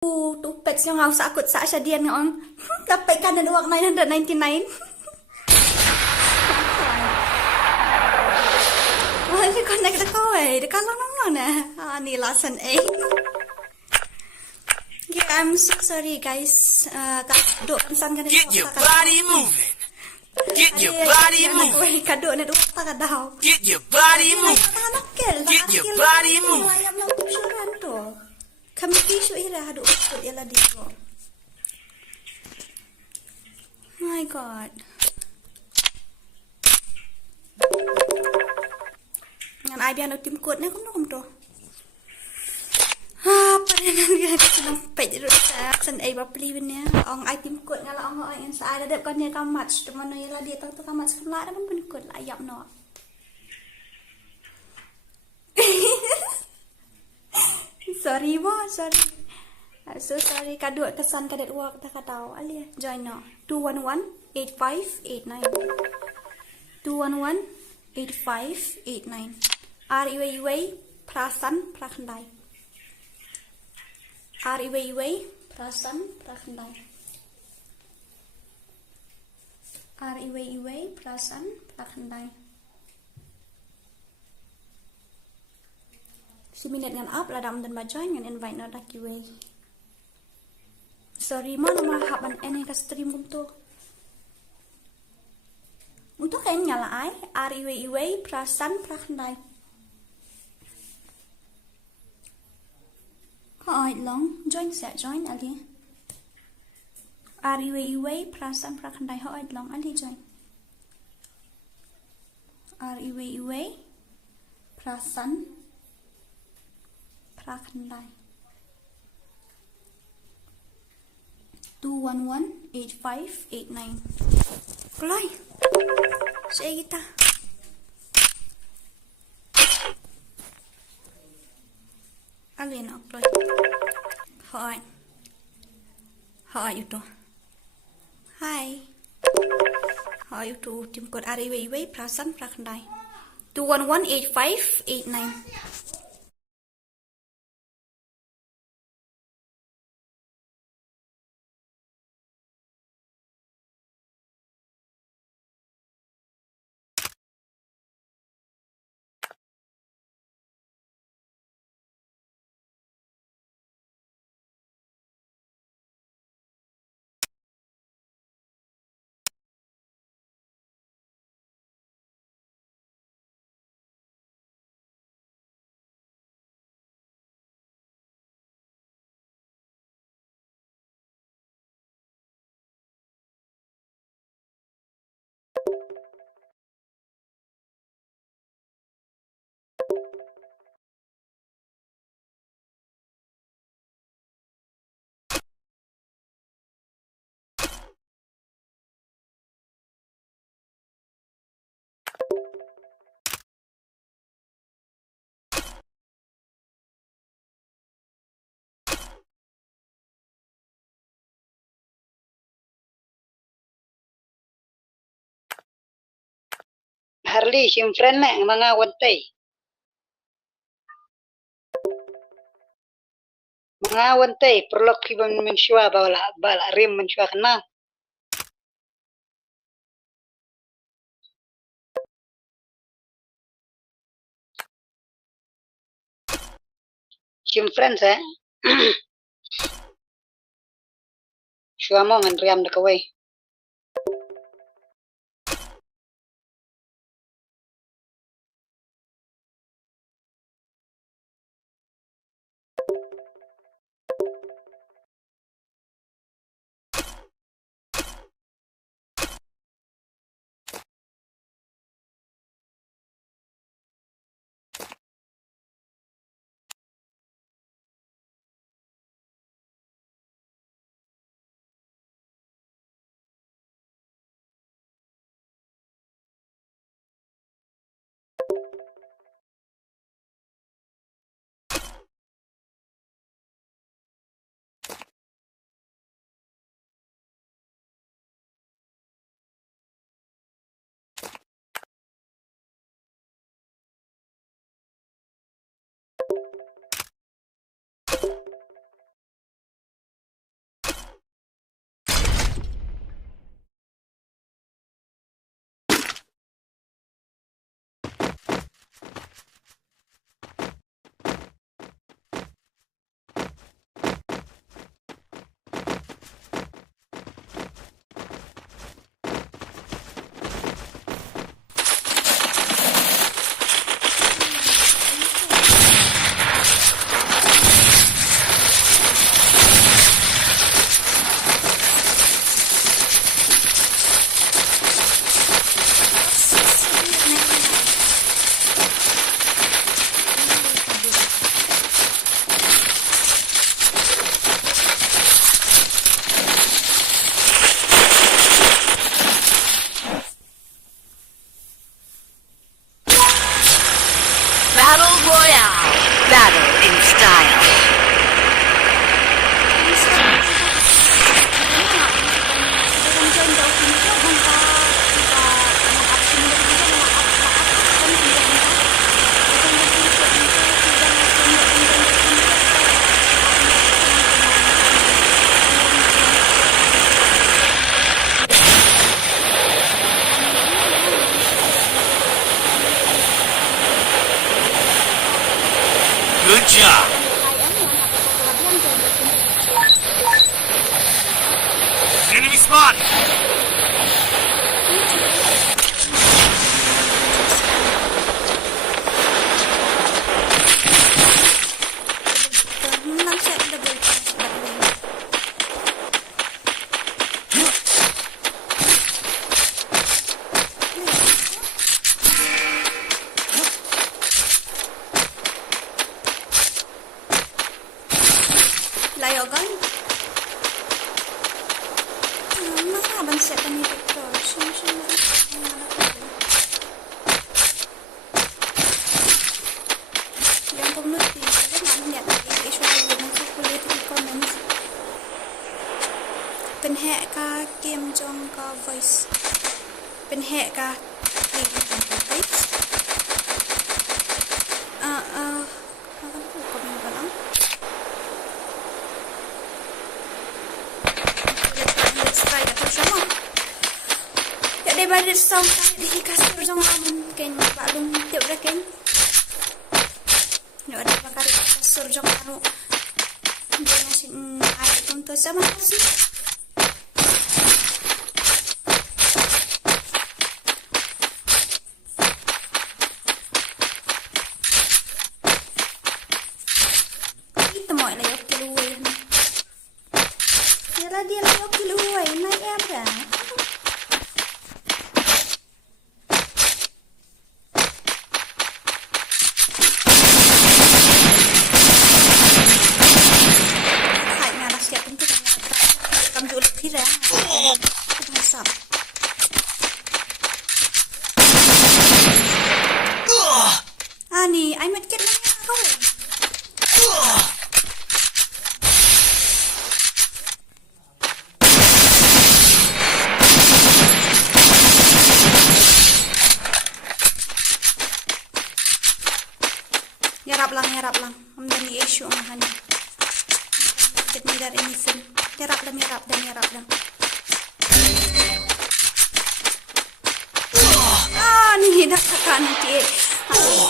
Tupet yang harus akut saat syadian ngong. Dapatkan dan uang 999. Wah, ini connect kau dekat long ni lesson A. Okay, I'm so sorry guys. Get your body moving. Get your body moving. Kaduk na dua tak daw. Get your body moving. Get your body moving. Ayam lang picturean to. Kami tisu ira haduk ikut ila dito. My god. Ngan ai biar tim kod na kum to. Parenan dia senang pej rusak sen ai bapli benya. Ong ai tim kod ngala ong ai yang sa ada dep kan dia kamat. Cuma no ila dia tang tu kamat sekolah dah pun kod la ayam no. Sorry bo, sorry. So sorry kaduk kesan kadet work tak tahu alia. Join no. 211-8589. 211-8589. REWA Prasan Prakhandai. REWA Prasan Prakhandai. REWA Prasan Prakhandai. Si minit dengan up lah dalam dan baca dengan invite na lagi way. Sorry mana mahaban ene ka stream untuk kan nyala ai REWA Prasan Prakhandai. Hỏi long join sẽ join ali. REWA Prasan Prakhandai hỏi long ali join. REWA Prasan Prakhandai 211-8589. Kulay. Sige kita. Alin upload. Hi. How are you too? Hi. How are you too? Tim code REWA Prasan Prakhandai 211-8589. Harli simfren na mga wantay. Mga wantay perlu kibang mensyua bala rim mensyua kena. Simfren sa. Syua mo ngan riam dekaway. spotted! Layo kan? Mana abang set ni betul? Yang community kan banyak isu yang kulit di komen. Penhek ka game jong ka voice. Penhek ka game jong ka voice. Apa tu komen balang? Let's try that bersama. Ya daripada sampai di kasur bersama mungkin balung tiap rekan. Ya ada bakar kasur bersama anu. Dia ngasih air untuk sama sih. Kita mau lagi keluar. Dia lagi keluar naik apa? Hai ngalah siap untuk kamu jual kira. Masak. Ani, I met kit lagi kau. Nyarap lang. Amdani issue ang hani. Get me that anything. Nyarap lang. Ni nakakaano ti.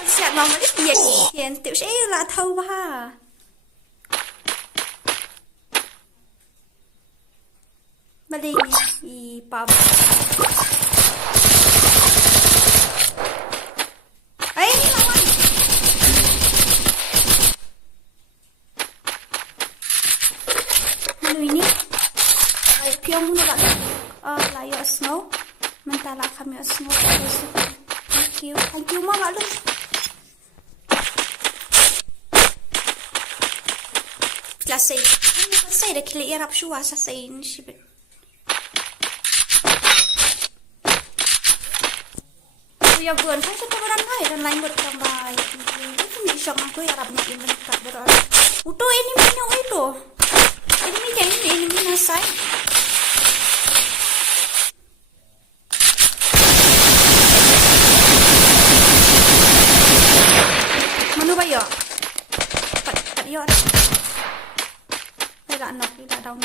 Siya mama ni yan. Tiyo siya la thau ba. Bali ni pub. Ay, ni mama. Ini ay piang muna ba layo snow mentala kami snow thank you mama lu klasay da kili irap shuwa sa sayin shibit kuya gun sa tabaran hai dan lain buat tambah itu ni syok aku irap ni imentak berol uto ini mino itu ini nasay. Mano ba yo? Pat yo. Ay la down.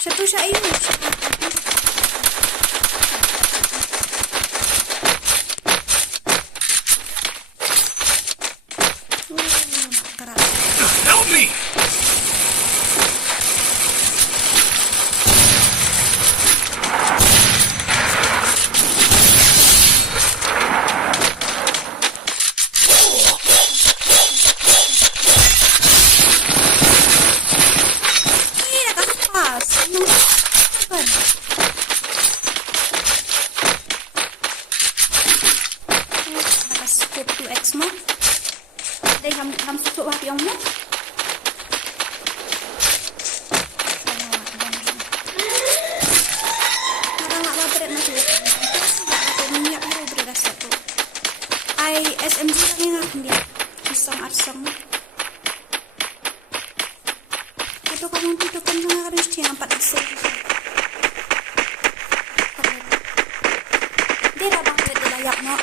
Satu siya ayun. Help me! Poco X3 Pro. Đây làm sụp hạt giống nhé. Nggak berat nanti. Minyak dulu berat satu. SMG lagi ngak dia. Asong. Ito kamu tutukan nga harus siya 4 isip. Di ra bang pwede layak mo?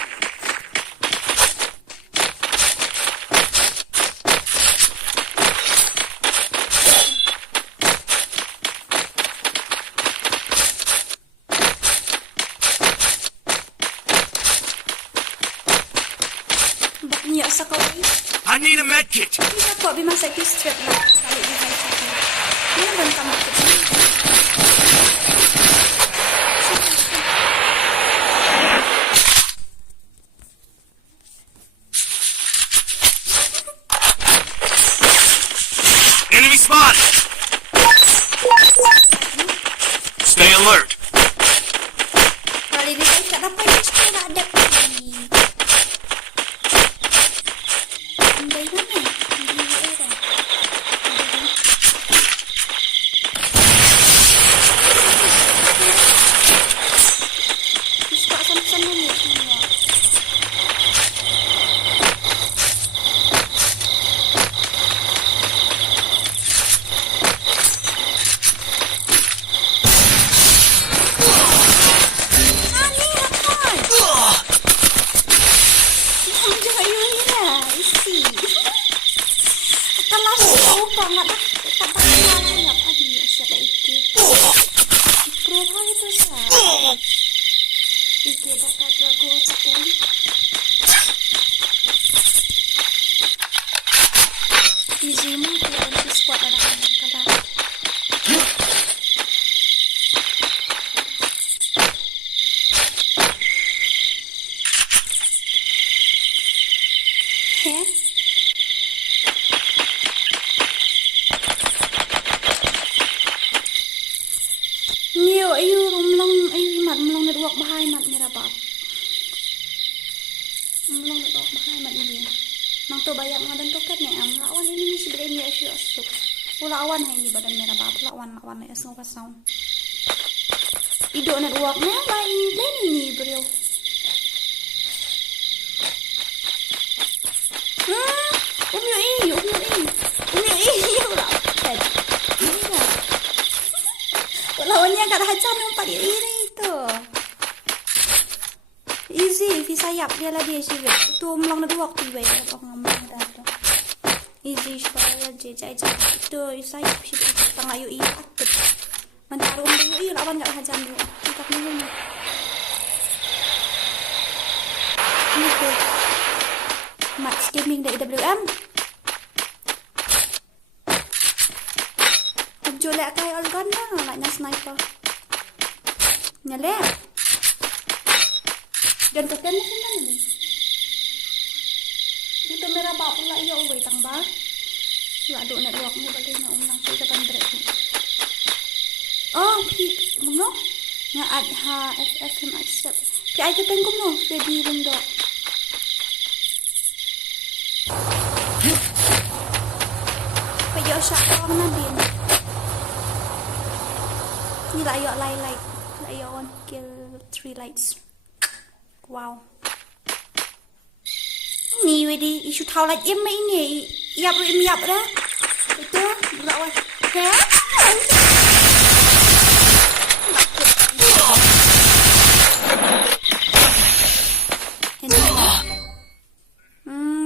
Baknya sa kaway. I need a med kit. Bisa po, bimasay ko strip na. Kali ibay sa akin. Ano ba ang kamot ko siya? Enemy spotted. Stay alert. Kali di saya tak dapat yung strip na ada pa. Andai mana? Nhiều ayu rumlong ayu mat mlong network bahai mat mera bab. Mlong network bahai mat ini. Nang to bayar ngadan toket ne am lawan ini misi berani asyik asuk. Lawan hai ini badan mera bab lawan ne asung pasang. Ido network ne lain lain ini beliau. Umyo ini ulah. Lawannya kat hajar nampak dia itu. Easy, fi sayap dia lah dia sih. Itu melong na dua waktu baik orang ngomong dah tu. Easy supaya je jai itu sayap sih tengah yu iya akut. Mentaruh yu iya lawan kat hajar dulu. Kita ni. Ini tu. Mat gaming dari WM. Julek kay organ na, naknya sniper. Nyale. Dan tekan na sila ni. Ito mera ba pula iyo uwi tang ba? Wala do network mo bali na umang sa kapan break. Oh, mo nga ad ha FF him accept. Kaya ay kateng ko mo, ready rin do. Payo siya ko na din. Ni layo light. Layo on kill 3 lights. Wow. Ni wedi isu thau like em mai ni. Yap em yap dah. Itu lawan. Ha?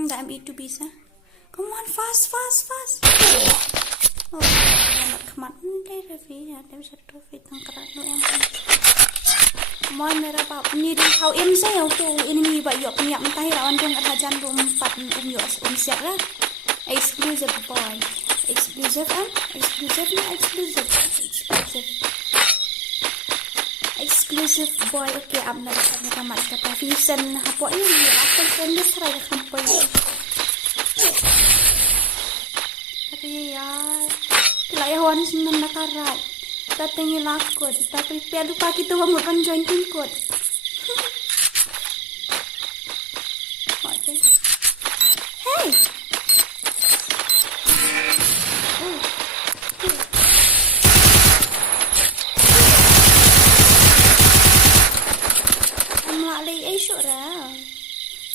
Dah itu bisa. Come on fast. Oh, kemat ni Rafi, ada satu fit yang kerat tu yang. Mohon merah pak, ni di kau em saya tu ini buat yuk penyak mentah lawan tu kat hajan tu 4 yuk siap lah. Exclusive boy, exclusive kan? Exclusive boy. Okay, amna dapat kemat kata Vincent apa ini? Apa sendiri serai kampai. Tapi ya. Layawan senang nakarat. Tatengin lakot. Tapi pia lupa kita bangun panjang tingkot. Hey! Am lali syuk dah.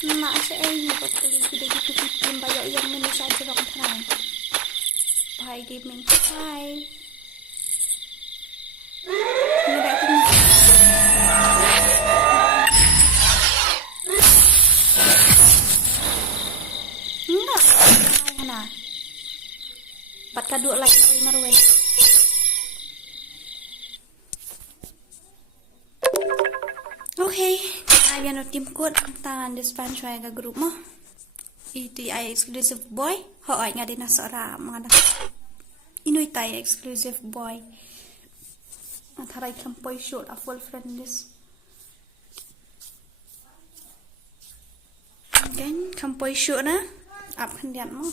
Mak saya ini betul sudah gitu bikin banyak yang minus saja orang tenang. Bye gaming. Bye. Mudah kena. Enggak. Mana? 4 kaduk like marwe. Okay, ayan tim kod tangan dispan saya ke grup mah. Itu ay exclusive boy. Ho ay nga din na sara mga Inuit tayo exclusive boy. At haray kampoy shoot a full friend this. Again, kampoy shoot na. Up kandian mo.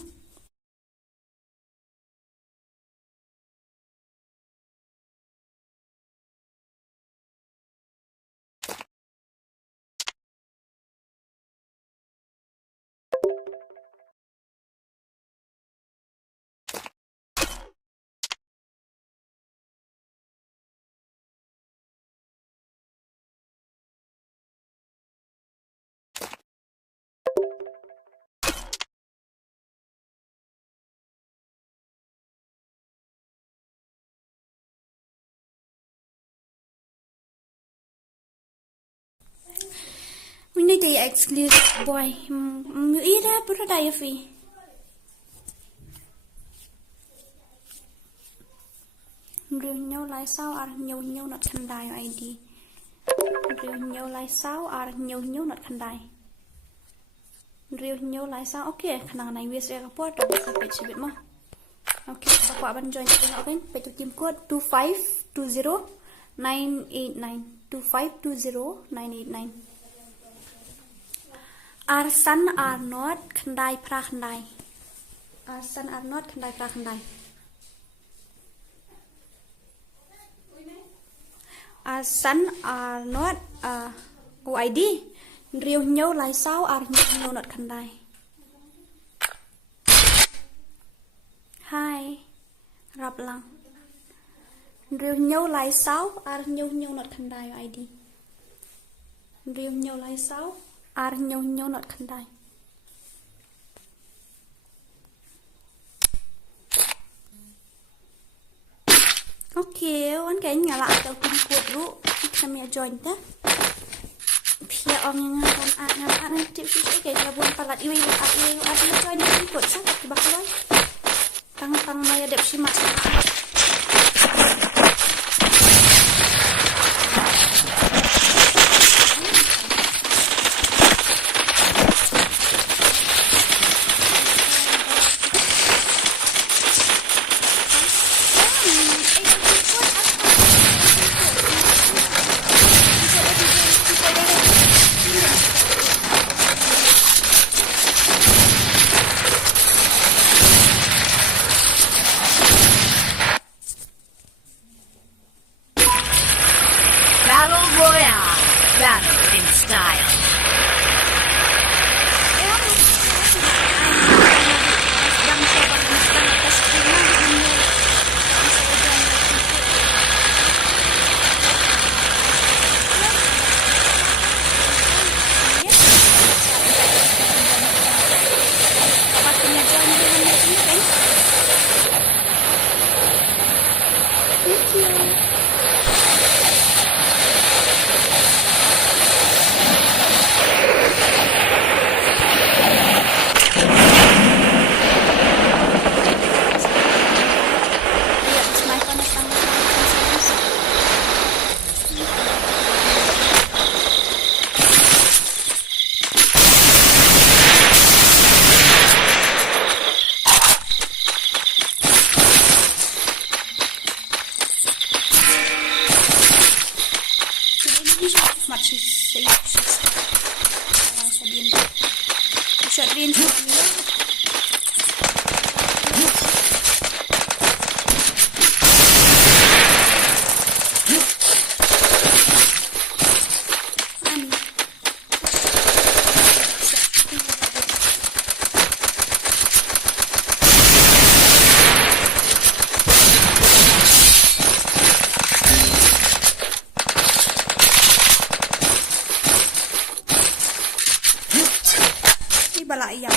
Ini dia exclusive boy. Ira pura daya fi. Riu nhau lại sao ar nhau nhau nọt khăn đài ID. Riu nhau lại sao ar nhau nhau nọt khăn đài. Riu nhau lại sao ok khả này viết ra report rồi sẽ page bit mah. Ok, bapak ban join kita open page tim code 2520989 2520989. Arsan Arnott khandai pra khandai. Arsan Arnott khandai pra khandai. Arsan Arnott OID riu nhau lại sao ar nhau nọt khandai. Hai rap lang. Riu nhau lại sao ar nhau nọt khandai ID. Riu nhau lại sao ar nhau nọt khandai. Okay, wan kain nga la atau tim code ru kami join ta. Pia ong nga tip sih kayak labun palat iwi ada join tim code sa tiba kalai. Tang maya dep simak. balak iya.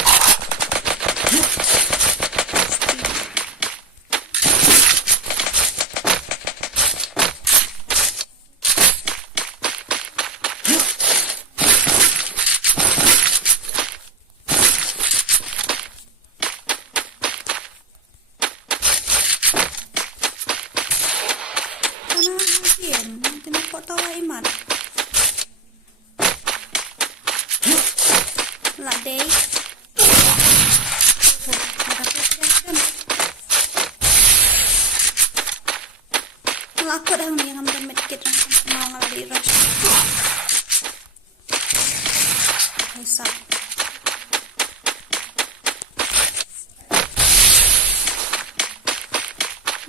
Aku dah yang ambil medkit yang mau ngalari rush. Bisa.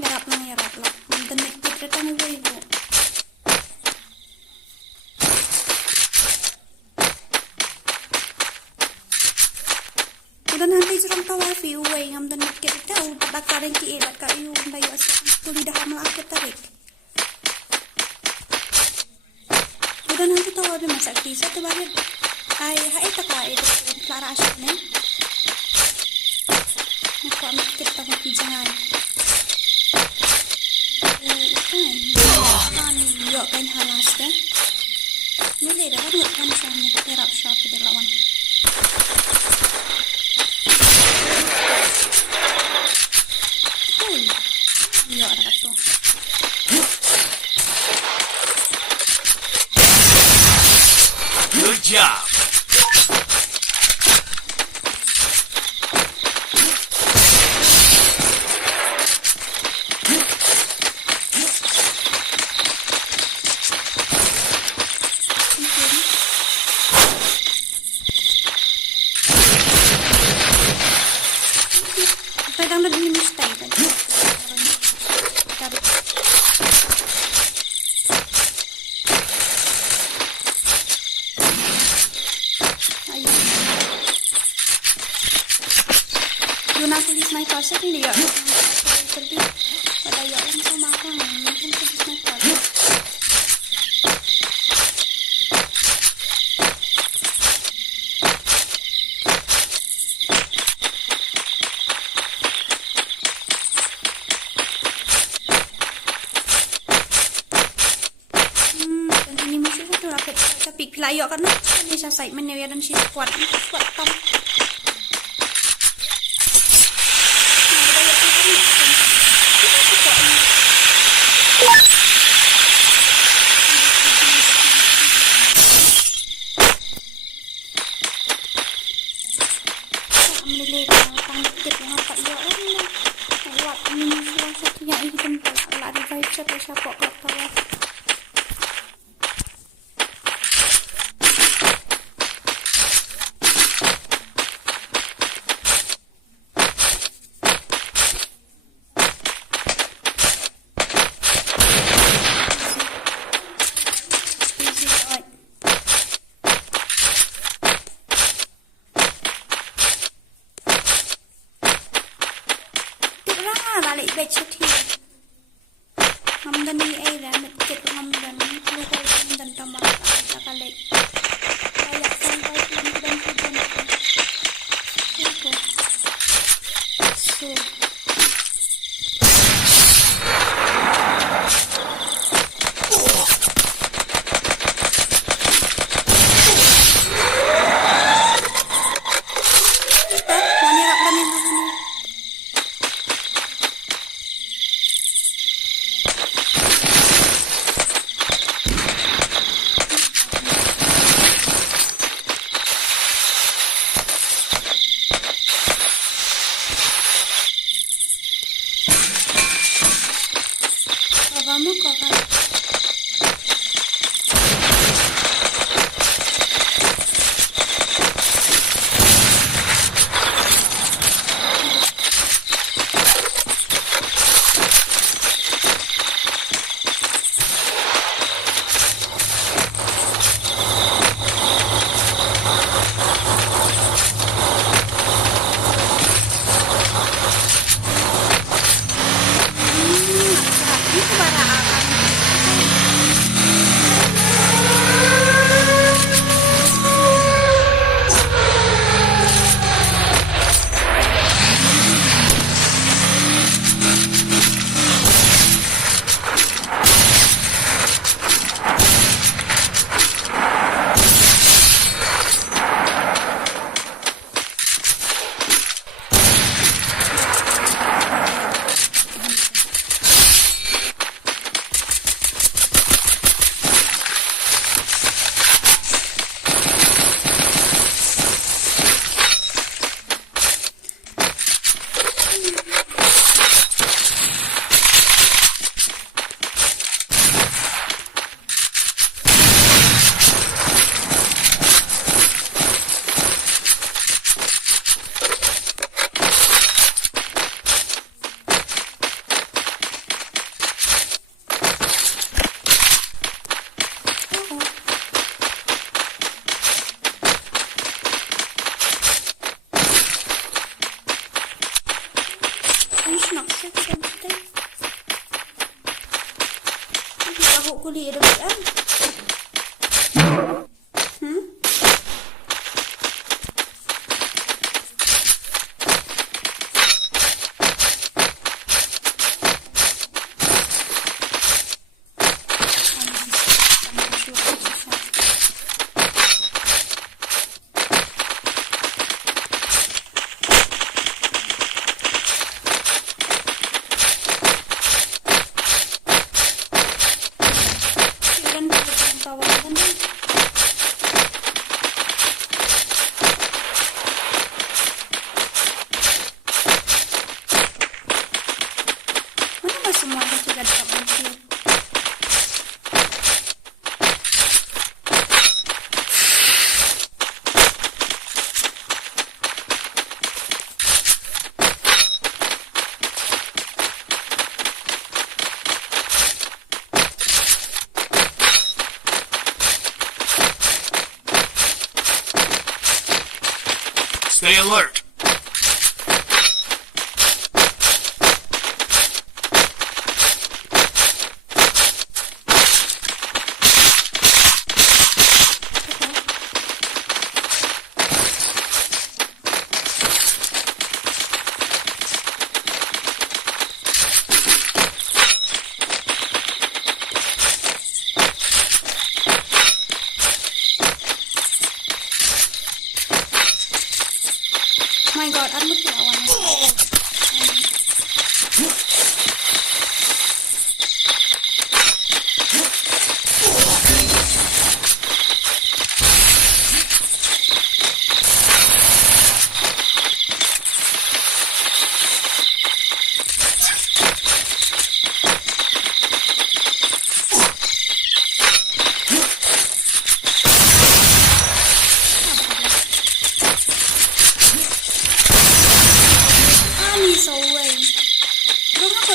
Yarap lah. Dan medkit kita ngulai bu. Udah nanti serang tawafi uwe yang dan medkit kita udah bakar yang kiai bakar yu ndayu asal kuliah hamal aku tarik. Dan nanti tahu ada masak pizza tu baru hai tak ada Clara asyik ni aku ambil kita mau pizza kan yuk kan halas kan ni dia dah buat kan sana terap shop kita lawan yuk ada tu. Good job. Pedang dah dimustai kan. Guna tulis my closet ni dia. Sedih. Pada ya orang tu makan. Mungkin tulis my closet. Ini mesti tu rapat. Tapi pelayak kan. Ini saya side menu dan si kuat tam. Balik baik setia. Hamdan ni ada medkit hamdan ni keluar hamdan tambah tak balik. Kayak sampai hamdan so. kulit dah kan? Semua dah sudah dapat bantuan. Stay alert. My God, ano mo lawan mo?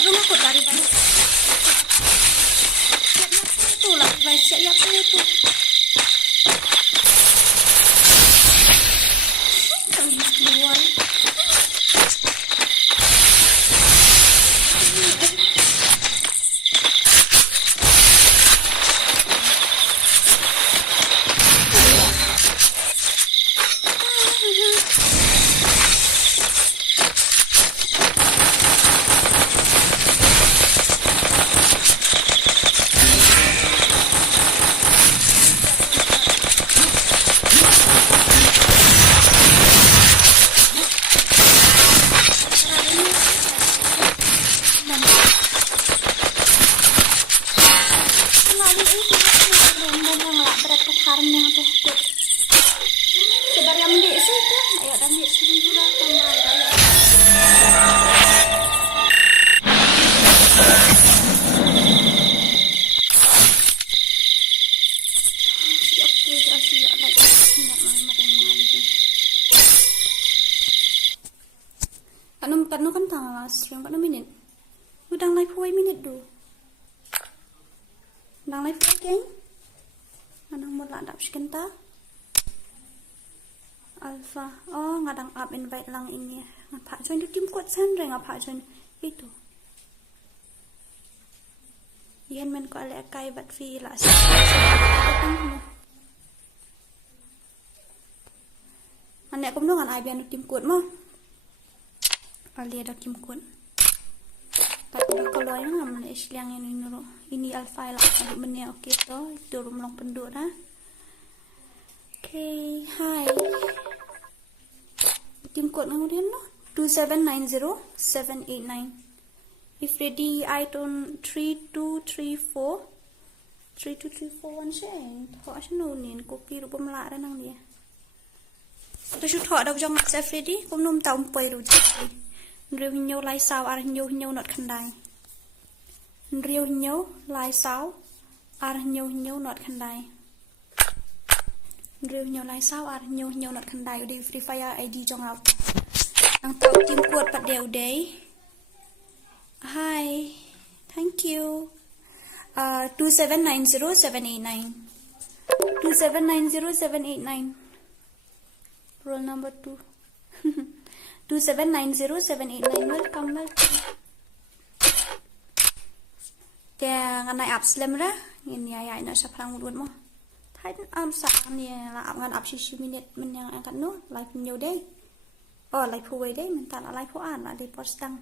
Rumahku lari balik. Siap-siap tu lah, siap-siap tu. Kami keluar. Kan kan tang stream kan minit. Udang live 4 minit do. Udang live 4 geng. Anang mo ladap sikenta. Alpha. Oh, ngadang up invite lang ini. Ngapa join di tim kuat sandre ngapa join itu. Yan men ko ale kai bat filas. Anek kom nongan ai bian tim kuat mo. Ali ada kim kun. Tapi kalau yang mana isliang ini nuro. Ini alpha lah. Adik menia okey to. Itu rumlong penduk dah. Okay, hi. Kim kun kemudian no. 2790789. If ready, I turn 3234. 3234 share. Thọ cho nô niên copy rồi bấm lại nang dia. Tôi should thọ đâu trong mặt ready. Cũng nôm tàu quay rồi chứ. Riêu nhau lai sao ar nhau nọt khăn đài. Riêu nhau lai sao ar nhau nọt khăn đài. Riêu nhau lai sao ar nhau nọt khăn đài. Đi Free Fire ID trong out. Ang tao tim kuat pat đều đấy. Hi, thank you. 2790789. 2790789. Roll number 2. 2790789. Welcome. Kaya nga na apps lemra. Ini ayah nak seperang buat mah. Thai sạc ni là ngàn áp xíu minute mình yang angkat nó lại nhiều đấy. Lại phụ vậy đấy mình ta lại phụ ăn lại để post đăng.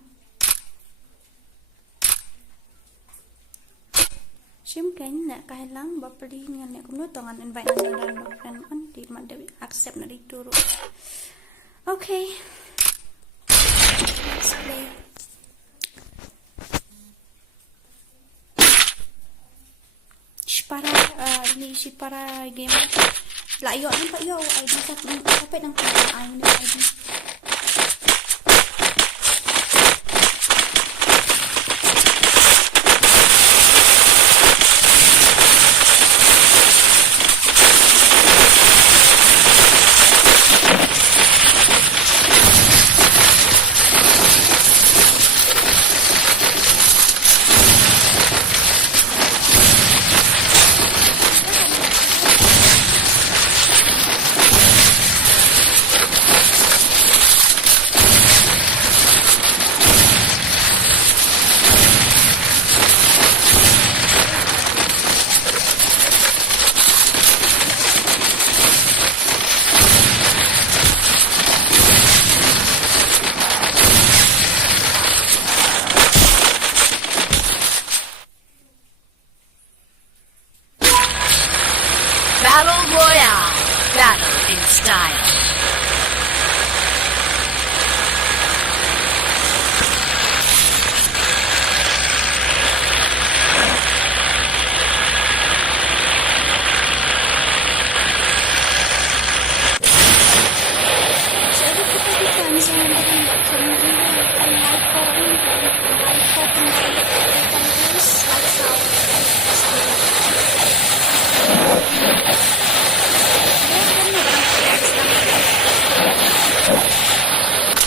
Sim kayaknya nak kailang bapeli dengan nak kumno tangan invite dan friend on di mana accept nak dituru. Okay. Let's play. Ini si para game lại dọn nampak yo ID sampai nang ai ni ID Battle Royale. Battle in style.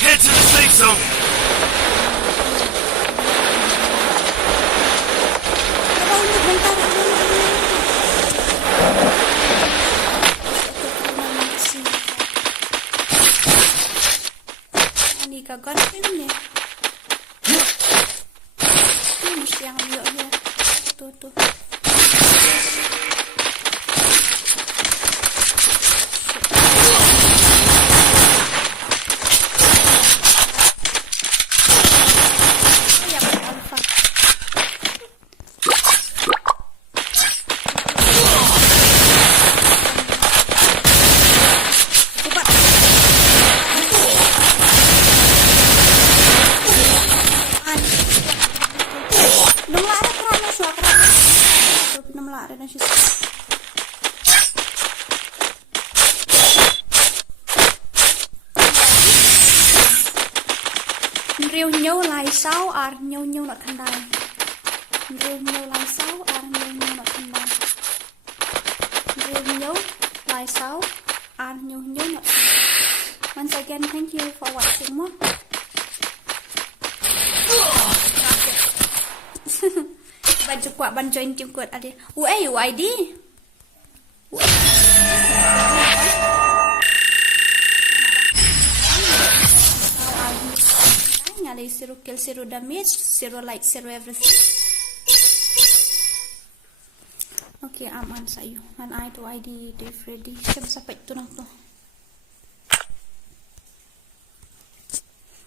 Get to the safe zone. Ini gagal ni. Ini mesti yang lihat dia. Tu. Riêu nhau lại sao nhau nọ khăn đài. Riêu nhau lại sao nhau nọ khăn đài. Riêu nhau lại sao nhau nọ khăn đài. Once again, thank you for watching more. Baju kuat ban join tim kuat ada. UID. Ada zero kill, zero damage, zero light, zero everything. Okay, aman sayo. Man I to ID Dave ready. Siya sampai tu nang tu.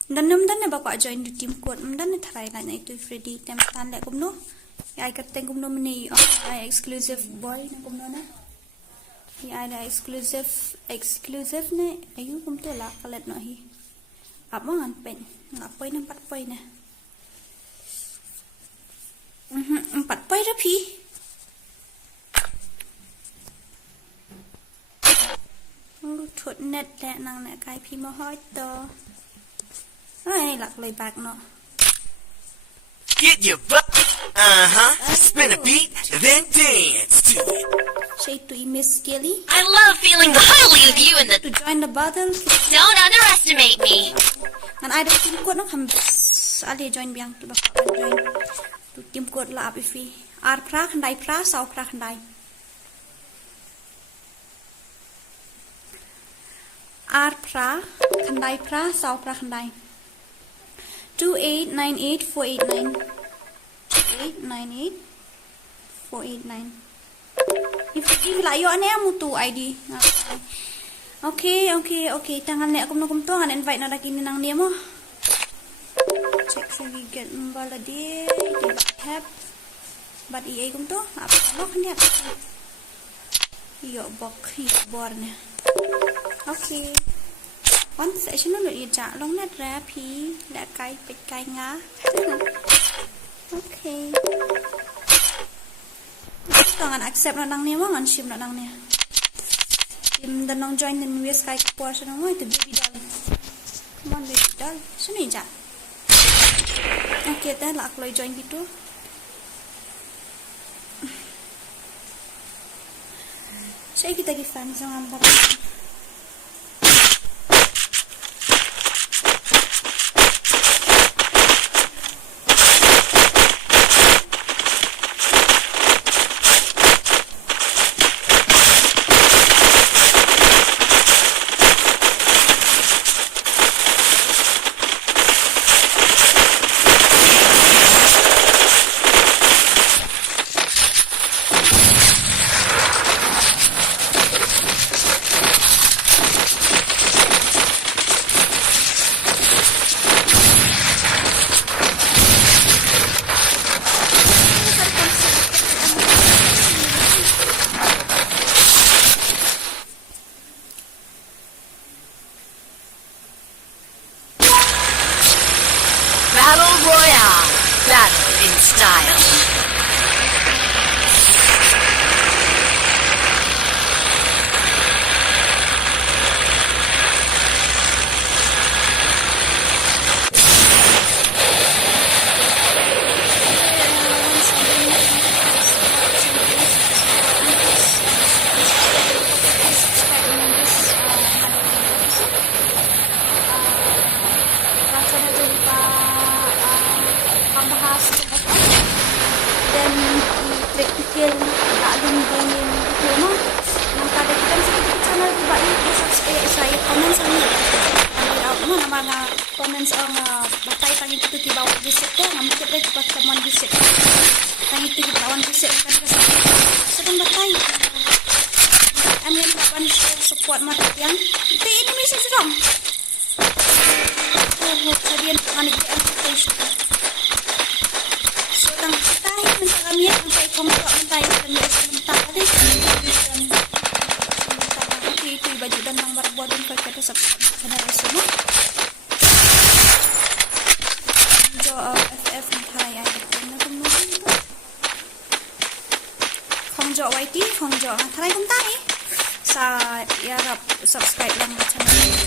Dan na ba ko join di team ko. Dan na try na itu ready. Tem tan le kumno. Ay kateng kumno mani ay exclusive boy na kumno na. Ay ada exclusive ne. Ayu kumto la kalat no hi. Apa ngan pen? Ngapain 4 poin na? 4 poin dah pi. Thụt net lẹ năng nè cái pi mà hỏi to. Ai lạc lời bạc nọ. Get your butt. Spin a beat, then dance to it. Say to Miss Kelly. I love feeling the highly of you in the... To join the battle. Don't underestimate me. And I don't think nó không ai join biang tu bakal join tu tim kuat la api fi ar pra khandai pra sau pra khandai ar pra khandai pra sau pra khandai 2898489 898 489. If layo ane amu tu ID. Okay. Tangan ni aku menunggu tu ngan invite nak lagi ni nang dia mo. Check lagi get membala dia. Dia have. But EA kum tu apa lo kan dia. Yo bok bor ni. Okay. One session dulu dia cak long net rapi. Lek kai pet kai nga. Okay. Tangan accept nang ni mo ngan ship nang ni. Im dan nong join den wes kai portion mo itu baby doll. Come on baby doll. Sini cak. Okay, dah lah aku join gitu. Saya kita lagi fan sama gambar. Subscribe lang sa channel ini.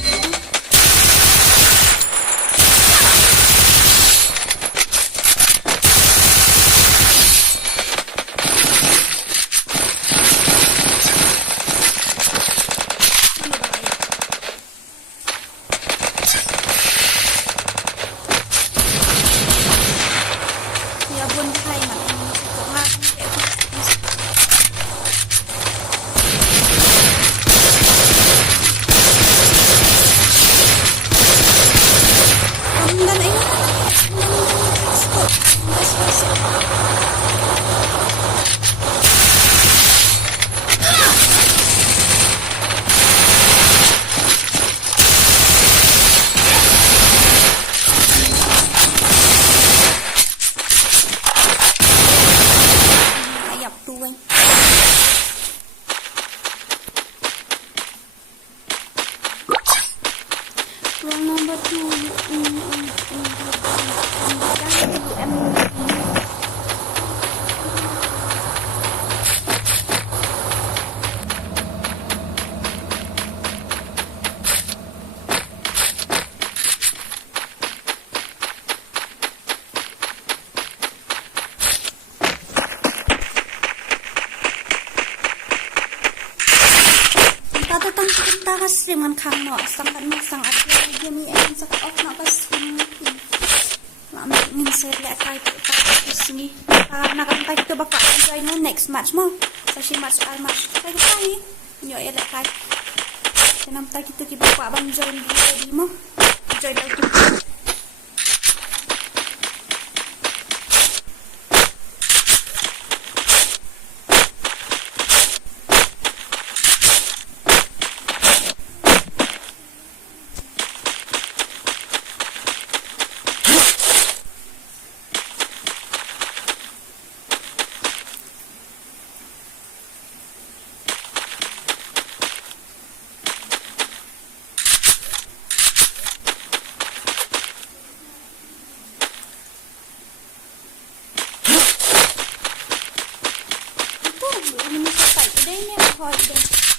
Kasi man kang no sangat masang at yung yan sa off na kasi min sa lekay tapos ni nakantay to baka enjoy no next match mo sa si match al match kay kani nyo lekay sinamtay kito ki baka bang join di mo join daw to They never hold them.